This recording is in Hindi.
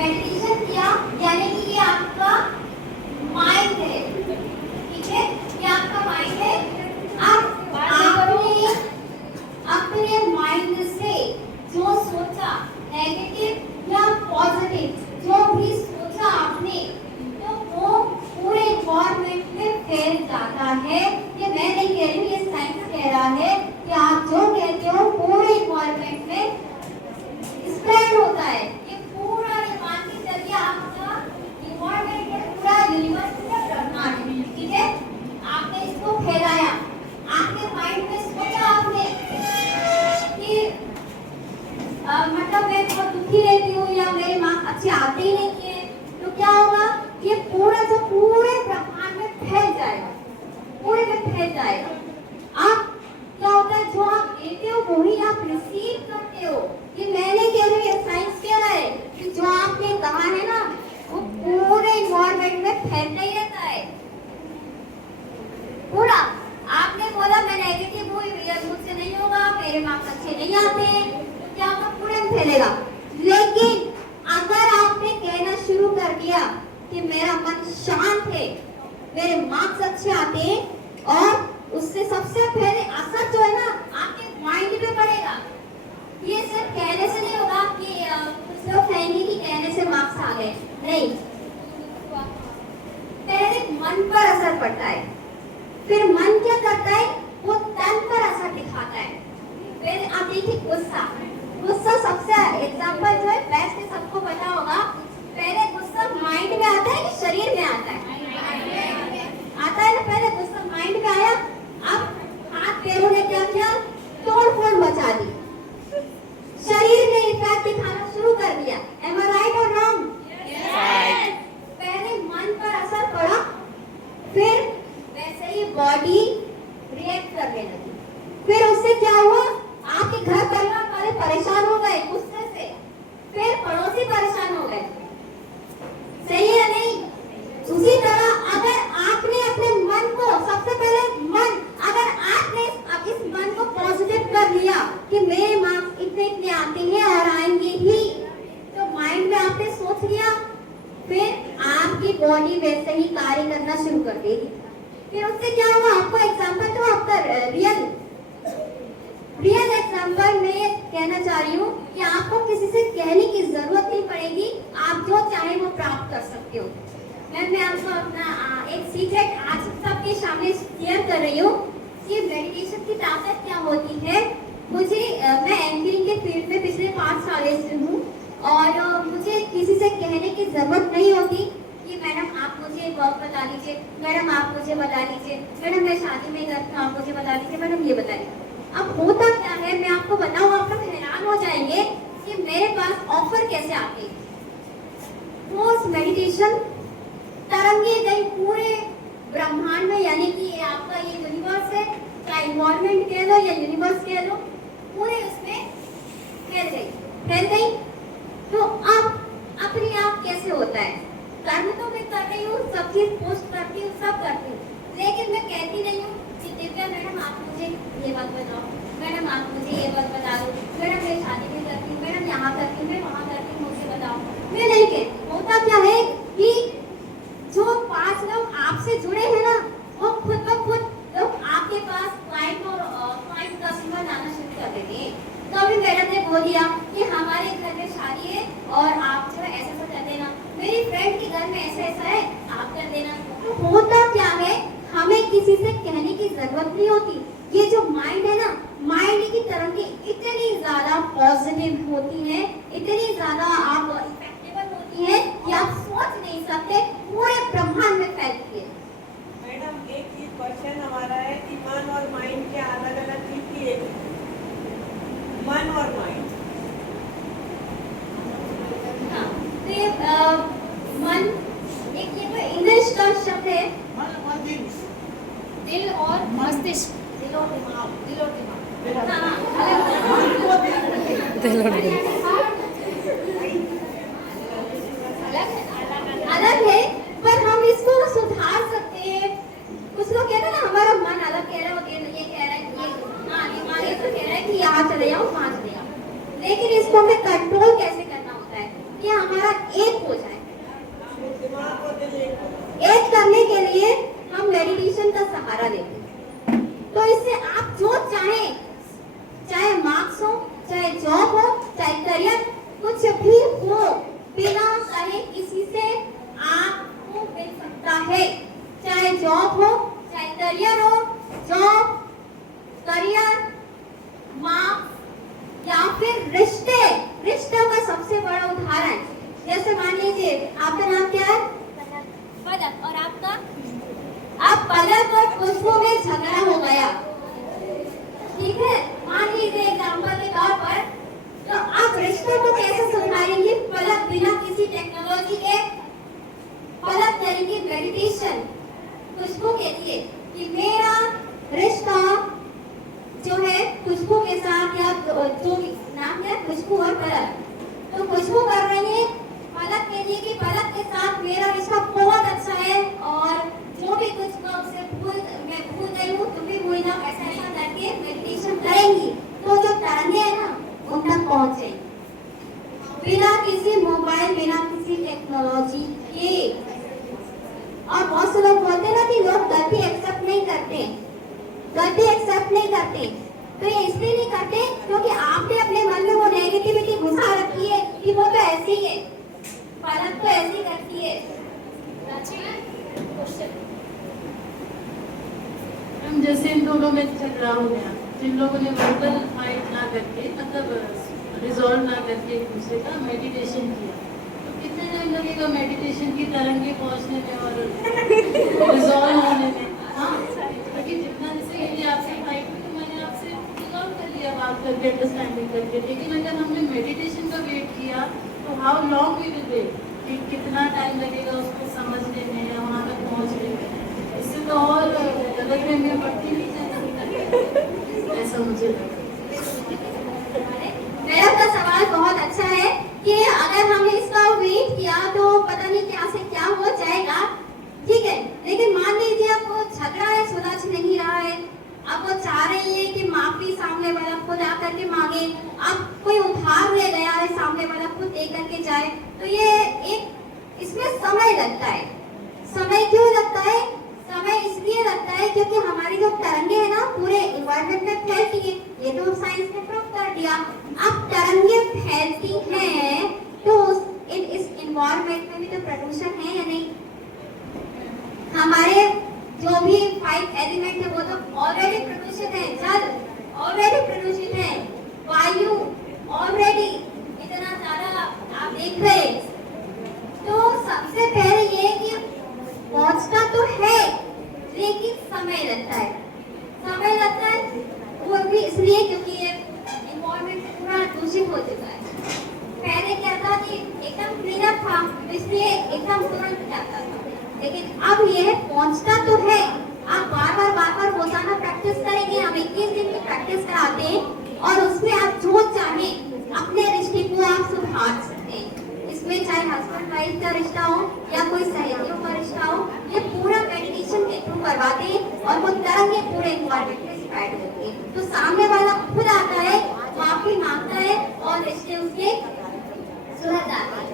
मेडिटेशन किया, यानी कि ये आपका माइंड है, ठीक है, ये आपका माइंड है। अब अपने माइंड से जो सोचा, नेगेटिव या पॉजिटिव, जो भी सोचा आपने, तो वो पूरे एनवायरनमेंट में फैल जाता है। ये मैं नहीं कह रही हूँ, ये साइंस कह रहा है कि आप जो कहते हो पूरे एनवायरनमेंट में स्प्रेड होता है। ये पूरा मान के चलिए आपका एनवायरनमेंट है, पूरा यूनिवर्स का ब्रह्मांड है, ठीक है। आपने इसको फैलाया, आपके माइंड में सोचा आपने कि मतलब मैं बहुत दुखी रहती हूँ या मेरे मार्क्स अच्छे आते ही नहीं है, तो क्या होगा, ये पूरा जो पूरे ब्रह्मांड में फैल जाएगा, पूरे में फैल जाएगा। आप क्या होता है, जो आप देते हो वही आप रिसीव करते हो। ये मैंने कह रही है, साइंस कह रहा है कि जो आपने कहा है ना, वो पूरे एनवायरनमेंट में फैलता ही रहता है पूरा। आपने बोला मैं नेगेटिव हूँ, ये मुझसे नहीं होगा, मेरे मार्क्स अच्छे नहीं आते, तो क्या होगा, पूरे में फैलेगा। लेकिन अगर आपने कहना शुरू कर दिया कि मेरा मन शांत है, मेरे मार्क्स अच्छे आते हैं, और उससे सबसे पहले असर जो है ना आपके माइंड पे पड़ेगा। ये सिर्फ कहने से नहीं होगा कि कुछ लोग कहेंगे कि कहने से मार्क्स आ गए, नहीं, पहले मन पर असर पड़ता है, फिर मन क्या करता है, वो तन पर असर दिखाता है। पहले आप देखिए गुस्सा, गुस्सा सबसे एग्जांपल जो है बेस्ट है, सबको पता होगा। पहले गुस्सा माइंड में आता है कि शरीर में आता है? आता है ना, पहले गुस्सा माइंड में आया, अब हाथ पैरों ने क्या किया, तोड़-फोड़ मचा दी, शरीर ने इफेक्ट दिखाना शुरू कर दिया। Am I right or wrong? Yes. पहले मन पर असर पड़ा, फिर वैसे ही बॉडी रिएक्ट करने लगी, फिर उससे क्या हुआ, आपके घर परिवार वाले परेशान हो गए गुस्से से, फिर पड़ोसी परेशान हो गए, सही है नहीं? उसी तरह अगर आपने अपने मन को, सबसे पहले मन, अगर आपने इस मन को पॉजिटिव कर लिया कि मेरे मार्क्स इतने इतने आते हैं और आएंगे ही, तो माइंड में आपने सोच लिया, फिर आपकी बॉडी वैसे ही कार्य करना शुरू कर देगी। फिर उससे क्या हुआ, आपको एग्जांपल तो आपका रियल एग्जांपल में कहना चाह रही हूँ कि आपको किसी से कहने की जरूरत नहीं पड़ेगी, आप जो चाहे वो प्राप्त कर सकते हो। मैं आपको अपना एक सीक्रेट आज सबके सामने शेयर कर रही हूँ कि मेडिटेशन की ताकत क्या होती है। मैं एंकरिंग के फील्ड में पिछले 5 साल से हूँ, और मुझे किसी से कहने की जरूरत नहीं होती कि मैडम आप मुझे वर्क बता लीजिए, मैडम आप मुझे बता लीजिए, मैडम मैं शादी में गई आप मुझे बता लीजिए, मैडम ये बता लीजिए। अब होता क्या है, मैं आपको बताऊँ, आप लोग हैरान हो जाएंगे कि मेरे पास ऑफर कैसे आते हैं। रोज मेडिटेशन तरंगे गई पूरे ब्रह्मांड में, यानी कि ये आपका ये यूनिवर्स है, चाहे इन्वायरमेंट कह लो या यूनिवर्स कह लो, पूरे उसमें फैल गई। तो अब अपने आप कैसे होता है, कर्म तो मैं कर रही हूँ, सब चीज पोस्ट करती हूँ, सब करती हूँ, लेकिन मैं कहती नहीं हूँ कि दिव्या मैडम आप मुझे ये बात बताओ, मैडम आप मुझे ये बात बता दो, मैडम मैं शादी में करती हूँ, मैडम यहाँ करती हूँ, मैं वहाँ करती हूँ, मुझे बताओ। मैं नहीं कहती। होता क्या है कि जो 5 लोग आपसे जुड़े हैं ना, वो खुद ब खुद लोग आपके पास क्लाइंट कस्टमर आना शुरू कर देते हैं। तो अभी मैडम ने बोल दिया कि हमारे घर में शादी है और आप जो है ऐसा कर देना, मेरी फ्रेंड के घर में ऐसा ऐसा है, आप कर देना। तो होता क्या है, हमें किसी से कहने की जरूरत नहीं होती। ये जो माइंड है ना, माइंड की तरंगें इतनी ज्यादा पॉजिटिव होती हैं, इतनी ज्यादा आप इफेक्टिव होती हैं कि आप सोच नहीं सकते, पूरे ब्रह्मांड में फैलती है। मैडम एक चीज क्वेश्चन हमारा है कि मन और माइंड क्या अलग अलग चीज की है? मन और माइंड, हाँ, तो मन एक ये तो इंग्लिश का शब्द है, दिल और मस्तिष्क, दिल और दिमाग, दिल और दिमाग, हाँ, अलग है, पर हम इसको सुधार सकते हैं। कुछ लोग कहते हैं ना हमारा मन अलग कह रहा है, वो ये कह रहा है कि हाँ, दिमाग ये तो कह रहा है कि यहाँ चले जाओ, वहाँ चले जाओ, लेकिन इसको हमें कंट्रोल कैसे करना होता है कि हमारा एक लीजिए, आपका नाम क्या है? पलक। और आपका? अब पलक और खुशबू में झगड़ा हो गया, ठीक है? मान लीजिए एग्जाम्पल के तौर पर, तो आप रिश्ते को कैसे सुधारेंगे? पलक बिना किसी टेक्नोलॉजी के पलक करेंगी मेडिटेशन खुशबू के लिए कि मेरा रिश्ता जो है खुशबू के साथ, या जो नाम है खुशबू और पलक, तो खुशबू कर रही है पलक के लिए कि पलक के साथ मेरा रिश्ता बहुत अच्छा है, और जो भी कुछ मैं भूल गई हूँ, तुम भी भूलना, ऐसा ऐसा करके मेडिटेशन करेंगी तो जो तरंगे है ना उन तक पहुंचे बिना किसी मोबाइल, बिना किसी टेक्नोलॉजी के। और बहुत से लोग बोलते हैं ना कि लोग गलती एक्सेप्ट नहीं करते, गलती एक्सेप्ट नहीं करते, तो ये इसलिए नहीं करते क्योंकि आपने अपने मन में वो नेगेटिविटी घुसा रखी है कि वो तो ऐसे ही है, पलक तो ऐसी करती है। हम जैसे इन दोनों में झगड़ा हो गया, जिन लोगों ने वर्बल फाइट ना करके, मतलब रिजॉल्व ना करके एक दूसरे का मेडिटेशन किया, तो कितना टाइम लगेगा मेडिटेशन की तरंगे पहुंचने में और रिजॉल्व होने में? हाँ, क्योंकि जितना जैसे ये आपसे फाइट हुई तो मैंने आपसे रिजॉल्व कर लिया बात करके, अंडरस्टैंडिंग करके, लेकिन अगर हमने मेडिटेशन का वेट किया तो how long we will wait, कि कितना टाइम लगेगा उसको समझने में या वहाँ तक पहुँचने में? इससे तो और गलत में बढ़ती नहीं जाती, ऐसा मुझे लगता है। मैडम का सवाल बहुत अच्छा है कि अगर हमने इसका वेट किया तो पता नहीं क्या से क्या हो जाएगा, ठीक है? लेकिन मान लीजिए अब वो झगड़ा है, सुलझ नहीं रहा है, अब वो चाह रही है कि माफी सामने वाला खुद आकर के मांगे, अब कोई उधार ले गया है सामने वाला खुद दे करके जाए, तो ये एक इसमें समय लगता है। समय क्यों लगता है? समय इसलिए लगता है क्योंकि हमारी जो तरंगे है ना पूरे इन्वायरमेंट में फैलती है, ये तो साइंस ने प्रूव कर दिया। अब तरंगे फैलती हैं तो इस इन्वायरमेंट में भी तो प्रदूषण है या नहीं? हमारे जो भी 5 एलिमेंट है वो तो ऑलरेडी प्रदूषित है, जल ऑलरेडी प्रदूषित है, वायु ऑलरेडी इतना ज्यादा आप देख रहे हैं। तो सबसे पहले ये कि पहुंचना तो है लेकिन समय लगता है, समय लगता है वो भी इसलिए क्योंकि ये एनवायरनमेंट पूरा दूषित हो चुका है। पहले क्या था कि एकदम क्लीन अप था, इसलिए एकदम तुरंत जाता था, लेकिन अब ये पहुंचता तो है। आप बार बार रोजाना प्रैक्टिस करेंगे, हम 21 दिन की प्रैक्टिस कराते हैं और उसमें आप जो चाहे अपने रिश्ते को आप सुधार सकते हैं। इसमें चाहे हस्बैंड वाइफ का रिश्ता हो या कोई सहेलियों का रिश्ता हो, ये पूरा मेडिटेशन के थ्रू करवाते हैं और वो तरंगे पूरे एनवायरनमेंट में स्प्रेड होती है। तो सामने वाला खुद आता है, माफी मांगता है और रिश्ते उसके सुलझ जाते हैं।